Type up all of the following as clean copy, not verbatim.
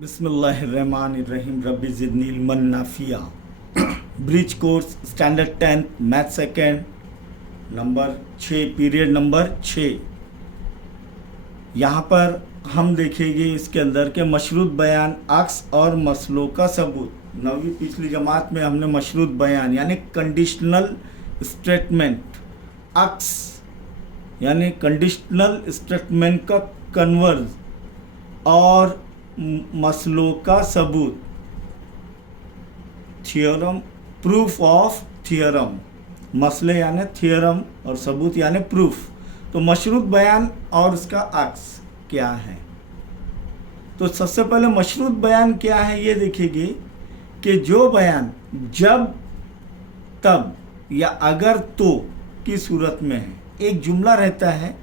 बिस्मिल्लाहिर्रहमानिर्रहीम रब्बी ज़िदनी इल्मन नाफिया। Bridge course standard 10 math second number 6 period number 6। यहाँ पर हम देखेंगे इसके अंदर के मशरूत बयान अक्स और मसलों का सबूत। नवीं पिछली जमात में हमने मशरूत बयान यानी कंडीशनल स्टेटमेंट अक्स यानी कंडीशनल स्टेटमेंट का कन्वर्ज और मसलों का सबूत थियोरम प्रूफ ऑफ थियोरम। मसले यानी थियोरम और सबूत यानी प्रूफ। तो मशरूत बयान और उसका अक्स क्या है। तो सबसे पहले मशरूत बयान क्या है ये देखेंगे कि जो बयान जब तब या अगर तो की सूरत में है। एक जुमला रहता है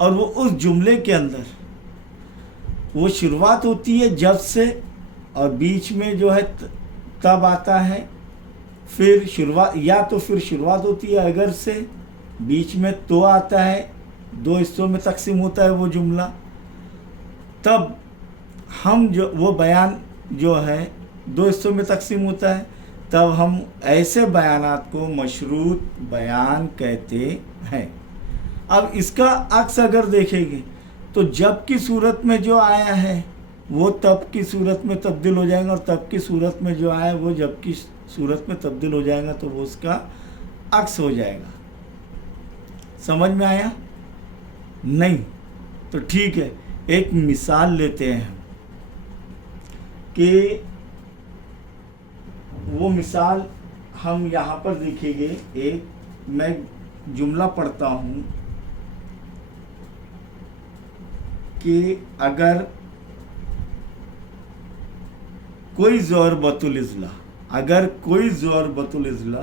और वो उस जुमले के अंदर वो शुरुआत होती है जब से और बीच में जो है तब आता है। फिर शुरुआत या तो फिर शुरुआत होती है अगर से, बीच में तो आता है, दो हिस्सों में तकसीम होता है वो जुमला। तब हम जो वो बयान जो है दो हिस्सों में तकसीम होता है, तब हम ऐसे बयानात को मशरूत बयान कहते हैं। अब इसका अक्स अगर देखेंगे तो जब की सूरत में जो आया है वो तब की सूरत में तब्दील हो जाएगा और तब की सूरत में जो आया वो जब की सूरत में तब्दील हो जाएगा, तो वो उसका अक्स हो जाएगा। समझ में आया? नहीं तो ठीक है, एक मिसाल लेते हैं कि वो मिसाल हम यहाँ पर देखेंगे। एक मैं जुमला पढ़ता हूँ कि अगर कोई ज़रबतुल इज़्ला, अगर कोई ज़रबतुल इज़्ला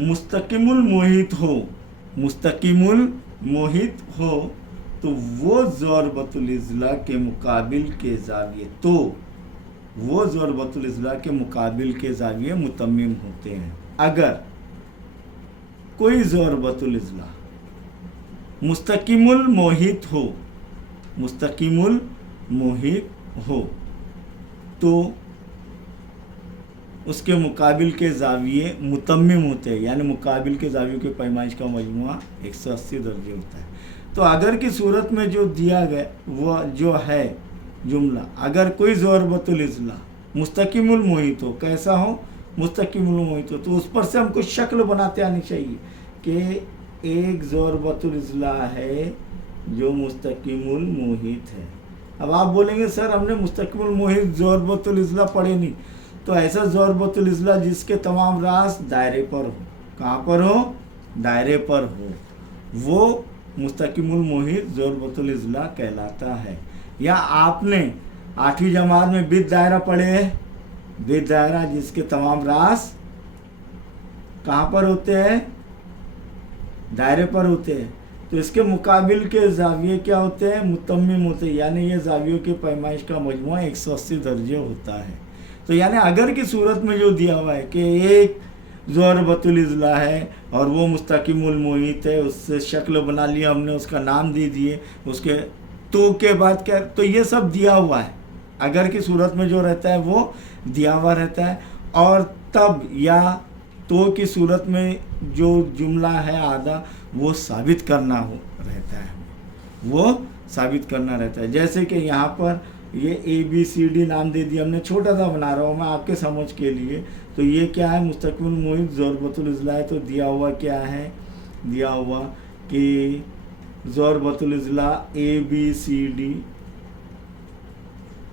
मुस्तकिमुल मोहित हो, मुस्तकिमुल मोहित हो, तो वो ज़रबतुल इज़्ला के मुकाबिल के ज़ाविये, तो वो ज़रबतुल इज़्ला के मुकाबिल के ज़ाविये मुतम्मिम होते हैं। अगर कोई ज़रबतुल इज़्ला मुस्तकिमुल मोहित हो, मुस्तकिमुल मोहित हो, तो उसके मुकाबिल के ज़ाविये मुतम्मिम होते हैं, यानी मुकाबिल के ज़ावियों के पैमाइश का मजमुआ 180 दर्जे होता है। तो अगर की सूरत में जो दिया गया वो जो है जुमला, अगर कोई ज़रबतुल इज़्ला मुस्तकिमुल मोहित हो, कैसा हो? मुस्तकिमुल मोहित हो, तो उस पर से हमको शक्ल बनाते आनी चाहिए कि एक ज़रबतुल इज़्ला है जो मुस्तकिमुल मोहित है। अब आप बोलेंगे सर हमने मुस्तकिमुल मोहित ज़रबतुल इज़्ला पढ़े नहीं। तो ऐसा ज़रबतुल इज़्ला जिसके तमाम रास दायरे पर हो। कहाँ पर हो? दायरे पर हो, वो मुस्तकिमुल मोहित ज़रबतुल इज़्ला कहलाता है। या आपने 8वीं जमात में बिद दायरा पढ़े है। बिद दायरा जिसके तमाम रास कहाँ पर होते हैं? दायरे पर होते हैं। तो इसके मुकाबिल के ज़ाविये क्या होते हैं? मुतम्मिम होते हैं, यानी ये ज़ावियों के पैमाइश का मजमुआ 180 दर्जे होता है। तो यानी अगर की सूरत में जो दिया हुआ है कि एक ज़रबतुल इज़्ला है और वो मुस्तकिमुल मोहित है, उससे शक्ल बना लिया हमने, उसका नाम दे दिए, उसके तो के बाद क्या, तो ये सब दिया हुआ है। अगर की सूरत में जो रहता है वो दिया हुआ रहता है। और तब या तो की सूरत में जो जुमला है आधा वो साबित करना हो रहता है, वो साबित करना रहता है। जैसे कि यहाँ पर ये ABCD नाम दे दिया हमने, छोटा सा बना रहा हूँ मैं आपके समझ के लिए। तो ये क्या है? मुस्तकिमुल मोहित ज़रबतुल इज़्ला है। तो दिया हुआ क्या है? दिया हुआ कि ज़रबतुल इज़्ला ABCD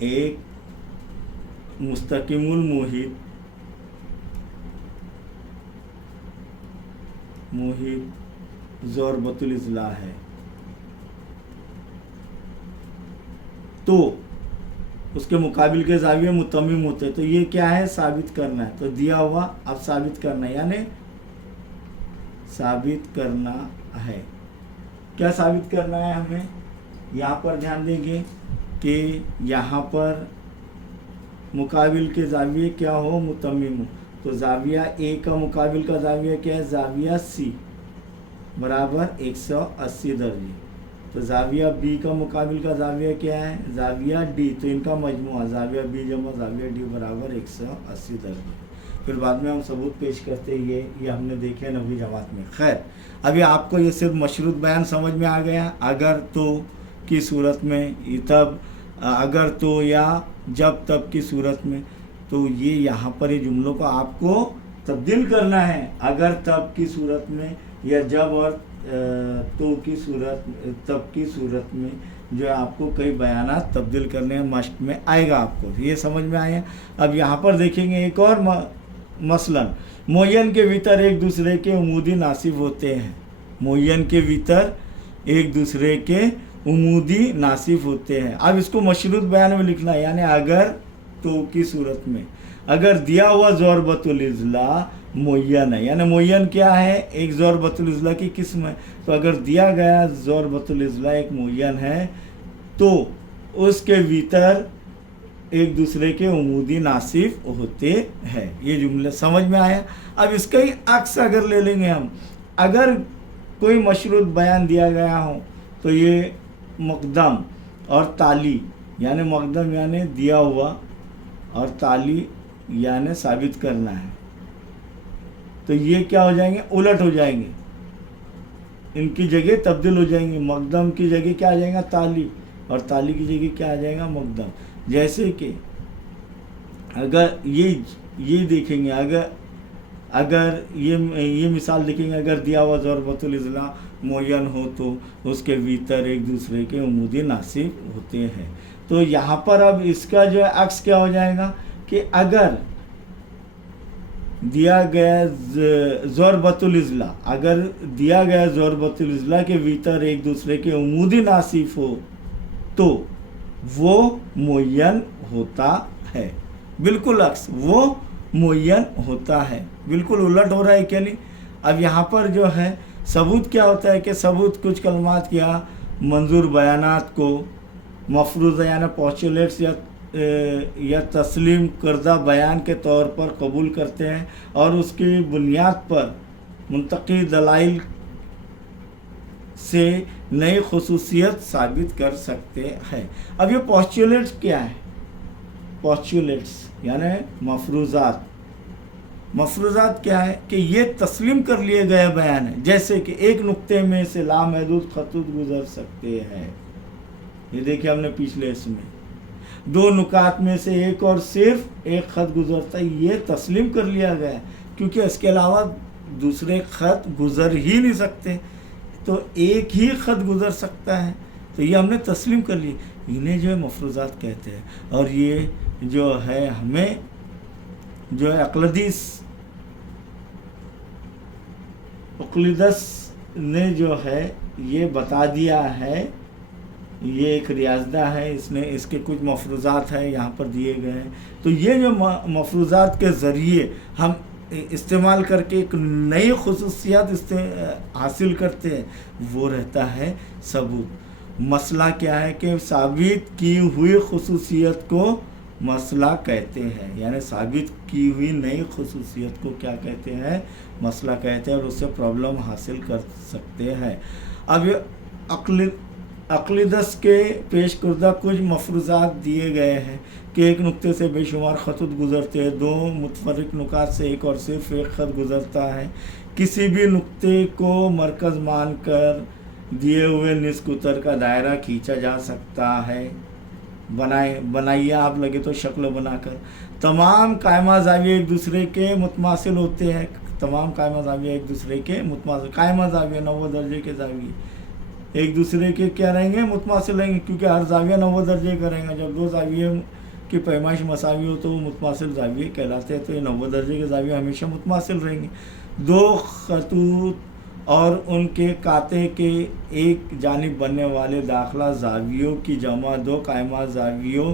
एक मुस्तकिमुल मोहित ज़रबतुल इज़्ला है। तो उसके मुकाबिल के ज़ाविये मुतम्मिम होते हैं। तो ये क्या है? साबित करना है। तो दिया हुआ अब साबित करना है, यानी साबित करना है। क्या साबित करना है हमें? यहाँ पर ध्यान देंगे कि यहाँ पर मुकाबिल के ज़ाविये क्या हो? मुतम्मिम हो। तो ज़ाविया ए का मुकाबिल का ज़ाविया क्या है? ज़ाविया C बराबर 180 दर्जे। तो जाविया बी का मुकाबिल का जाविया क्या है, जाविया डी, तो इनका मजमुआ जाविया बी जमा जाविया डी बराबर 180 दर्जे। फिर बाद में हम सबूत पेश करते हैं, ये हमने देखे नवी जमात में। खैर अभी आपको ये सिर्फ मशरूत बयान समझ में आ गया। अगर तो की सूरत में, तब, अगर तो या जब तब की सूरत में, तो ये यहाँ पर ये जुमलों को आपको तब्दील करना है। अगर तब की सूरत में या जब और तो की सूरत, तब की सूरत में जो है आपको कई बयानात तब्दील करने हैं, मश्क में आएगा आपको। ये समझ में आया। अब यहाँ पर देखेंगे एक और मसलन, मुअय्यन के भीतर एक दूसरे के उमूदी नासिब होते हैं। मुअय्यन के भीतर एक दूसरे के उमूदी नासिब होते हैं। अब इसको मशरूत बयान में लिखना है, यानी अगर तो की सूरत में, अगर दिया हुआ ज़रबतुल इज़ला मुअय्यन है, यानी मुअय्यन क्या है, एक ज़रबतुल इज़ला की किस्म है। तो अगर दिया गया ज़रबतुल इज़ला एक मुअय्यन है तो उसके भीतर एक दूसरे के उमूदी नासिब होते हैं। ये जुमले समझ में आया। अब इसका ही अक्स अगर ले लेंगे हम, अगर कोई मशरूत बयान दिया गया हो तो ये मक़दम और ताली, यानी मक़दम यानी दिया हुआ और ताली यानी साबित करना है, तो ये क्या हो जाएंगे, उलट हो जाएंगे, इनकी जगह तब्दील हो जाएंगे। मक़दम की जगह क्या आ जाएगा, ताली, और ताली की जगह क्या आ जाएगा, मक़दम। जैसे कि अगर ये देखेंगे, अगर ये मिसाल देखेंगे, अगर दिया हुआ ज़रबतुल इज़ला मुअय्यन हो तो उसके भीतर एक दूसरे के उमूदी नासिब होते हैं। तो यहाँ पर अब इसका जो है अक्स क्या हो जाएगा कि अगर दिया गया ज़रबतुल इज़ला, अगर दिया गया ज़रबतुल इज़ला के भीतर एक दूसरे के उमूदी नासिब हो तो वो मुअय्यन होता है। बिल्कुल अक्स, वो मुअय्यन होता है। बिल्कुल उलट हो रहा है क्या नहीं। अब यहाँ पर जो है सबूत क्या होता है कि सबूत कुछ कलमात क्या मंजूर बयानात को मफरूज़ा यानी पोस्टुलेट्स या तस्लीम करदा बयान के तौर पर कबूल करते हैं और उसकी बुनियाद पर मुंतकी दलाइल से नई खसूसियत साबित कर सकते हैं। अब ये पोस्टुलेट्स क्या है, पोस्टुलेट्स यानी मफरूज़ात। मफरूज़ात क्या है कि ये तस्लीम कर लिए गए बयान है, जैसे कि एक नुक्ते में से लामहदूद खतूत गुजर सकते हैं। ये देखिए हमने पिछले इसमें दो नुकात में से एक और सिर्फ एक ख़त गुजरता है, ये तस्लीम कर लिया गया है, क्योंकि इसके अलावा दूसरे ख़त गुजर ही नहीं सकते, तो एक ही ख़त गुजर सकता है, तो ये हमने तस्लीम कर ली। इन्हें जो है मफरूज़ात कहते हैं। और ये जो है हमें जो है अक्लिदस ने जो है ये बता दिया है, ये एक रियाज़दा है, इसने इसके कुछ मफरूज़ात है यहाँ पर दिए गए हैं। तो ये जो मफरूज़ात के ज़रिए हम इस्तेमाल करके एक नई खसूसियत हासिल करते हैं, वो रहता है सबूत। मसला क्या है कि साबित की हुई खसूसियत को मसला कहते हैं, यानी साबित की हुई नई खसूसियत को क्या कहते हैं, मसला कहते हैं, और उससे प्रॉब्लम हासिल कर सकते हैं। अब ये अक्लिदस के पेश करदा कुछ मफरूज़ात दिए गए हैं कि एक नुक्ते से बेशुमार खतूत गुज़रते हैं, दो मुतफर्रिक नुकात से एक और सिर्फ एक ख़त गुज़रता है। किसी भी नुक्ते को मरकज़ मानकर दिए हुए निस्कुतर का दायरा खींचा जा सकता है। बनाइए आप लगे तो शक्ल बनाकर। तमाम कायमा ज़ाविया एक दूसरे के मुतमासिल होते हैं, तमाम कायमा ज़ाविया एक दूसरे के मुतमासिल, कायमा ज़ाविया 90 दर्जे के ज़ाविये एक दूसरे के क्या रहेंगे, मुतमासिल रहेंगे, क्योंकि हर ज़ाविया 90 दर्जे का रहेंगे। जब दो ज़ाविये की पैमाइश मसावी हो तो वो मुतमासिल ज़ाविये कहलाते हैं, तो ये 90 दर्जे के ज़ाविये हमेशा मुतमासिल रहेंगे। दो खतूत और उनके काते के एक जानिब बनने वाले दाखिला ज़ावियों की जमा दो कायमा ज़ावियों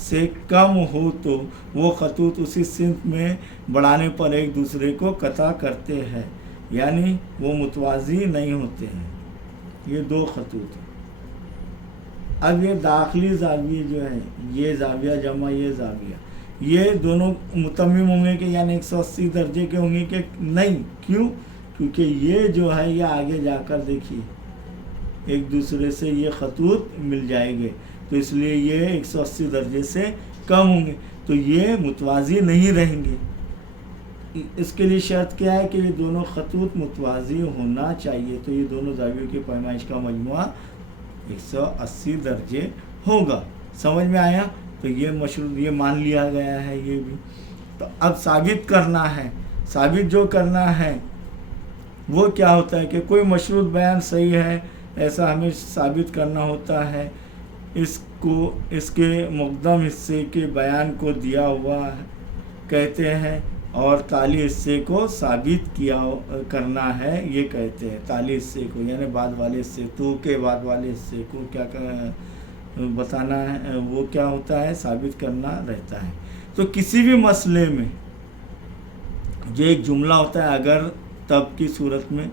से कम हो तो वो खतूत उसी सिंफ में बढ़ाने पर एक दूसरे को कता करते हैं, यानी वो मुतवाज़ी नहीं होते हैं। ये दो खतूत हैं। अब ये दाखिली ज़ाविये जो है, ये ज़ाविया जमा ये ज़ाविया, ये दोनों मुतम्मिम होंगे कि यानी 180 दर्जे के होंगे कि नहीं। क्यों? क्योंकि ये जो है ये आगे जाकर देखिए ایک دوسرے سے یہ خطوط مل جائیں گے، تو اس لیے یہ 180 درجے سے کم ہوں گے، تو یہ متوازی نہیں رہیں گے۔ اس کے لیے شرط کیا ہے کہ یہ دونوں خطوط متوازی ہونا چاہیے، تو یہ دونوں زاویوں کی پیمائش کا مجموعہ 180 درجے ہوگا۔ سمجھ میں آیا؟ تو یہ مشروط، یہ مان لیا گیا ہے یہ بھی۔ تو اب ثابت کرنا ہے، ثابت جو کرنا ہے وہ کیا ہوتا ہے کہ کوئی مشروط بیان صحیح ہے، ایسا ہمیں ثابت کرنا ہوتا ہے۔ اس کو اس کے مقدم حصے کے بیان کو دیا ہوا کہتے ہیں، اور تالی حصے کو ثابت کرنا ہے یہ کہتے ہیں۔ تالی حصے کو یعنی بعد والے حصے، تو کے بعد والے حصے کو کیا بتانا ہے، وہ کیا ہوتا ہے، ثابت کرنا رہتا ہے۔ تو کسی بھی مسئلے میں جو ایک جملہ ہوتا ہے اگر تب کی صورت میں،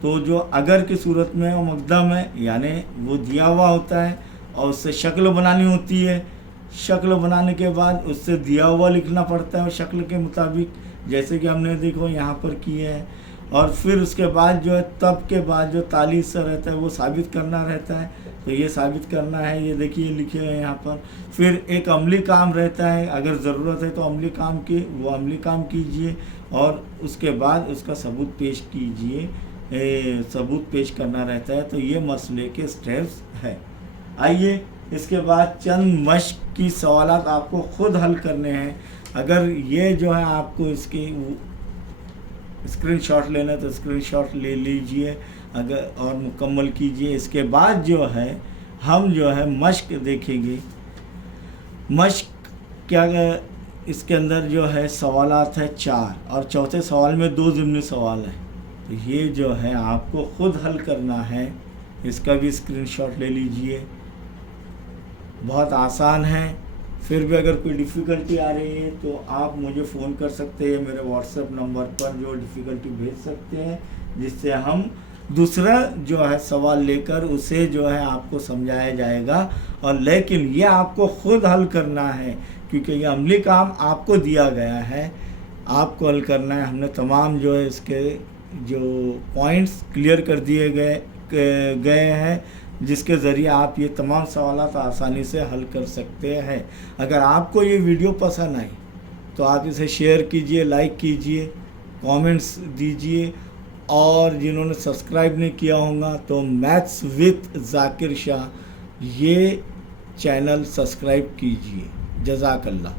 تو جو اگر کی صورت میں وہ مقدم ہے یعنی وہ دیا ہوا ہوتا ہے، اور اس سے شکل بنانی ہوتی ہے۔ شکل بنانے کے بعد اس سے دیا ہوا لکھنا پڑتا ہے، اور شکل کے مطابق جیسے کہ ہم نے دیکھو یہاں پر کیے ہیں۔ اور پھر اس کے بعد جو ہے تب کے بعد جو تالی حصہ رہتا ہے وہ ثابت کرنا رہتا ہے، تو یہ ثابت کرنا ہے، یہ دیکھیے لکھے ہیں یہاں پر۔ پھر ایک عملی کام رہتا ہے، اگر ضرورت ہے تو عملی کام کی وہ عملی کام کیجئے، اور اس کے بعد اس کا ثبوت پیش کیجئے، ثبوت پیش کرنا رہتا ہے۔ تو یہ مسئلے کے سٹیپس ہے۔ آئیے اس کے بعد چند مشق کی سوالات آپ کو خود حل کرنے ہیں۔ اگر یہ جو ہے آپ کو اس کی اسکرین شاٹ لینا تو اسکرین شاٹ لے لیجئے اور مکمل کیجئے۔ اس کے بعد جو ہے ہم جو ہے مشق دیکھیں گے۔ مشق کیا اس کے اندر جو ہے سوالات ہے 4، اور چوتھے سوال میں 2 ضمنی سوال ہیں، تو یہ جو ہے آپ کو خود حل کرنا ہے۔ اس کا بھی اسکرین شاٹ لے لیجئے، بہت آسان ہے۔ پھر بھی اگر کوئی ڈیفیکلٹی آ رہی ہے تو آپ مجھے فون کر سکتے ہیں، میرے واٹس ایپ نمبر پر جو ڈیفیکلٹی بھیج سکتے ہیں، جس سے ہم دوسرا جو ہے سوال لے کر اسے جو ہے آپ کو سمجھایا جائے گا۔ اور لیکن یہ آپ کو خود حل کرنا ہے، کیونکہ یہ عملی کام آپ کو دیا گیا ہے، آپ کو حل کرنا ہے۔ ہم نے تمام جو ہے اس کے جو پوائنٹس کلیئر کر دیے گئے ہیں، جس کے ذریعے آپ یہ تمام سوالات آسانی سے حل کر سکتے ہیں۔ اگر آپ کو یہ ویڈیو پسند آئی تو آپ اسے شیئر کیجئے، لائک کیجئے، کامنٹس دیجئے، اور جنہوں نے سبسکرائب نہیں کیا ہوگا تو میتھس وتھ ذاکر شاہ یہ چینل سبسکرائب کیجئے۔ جزاک اللہ۔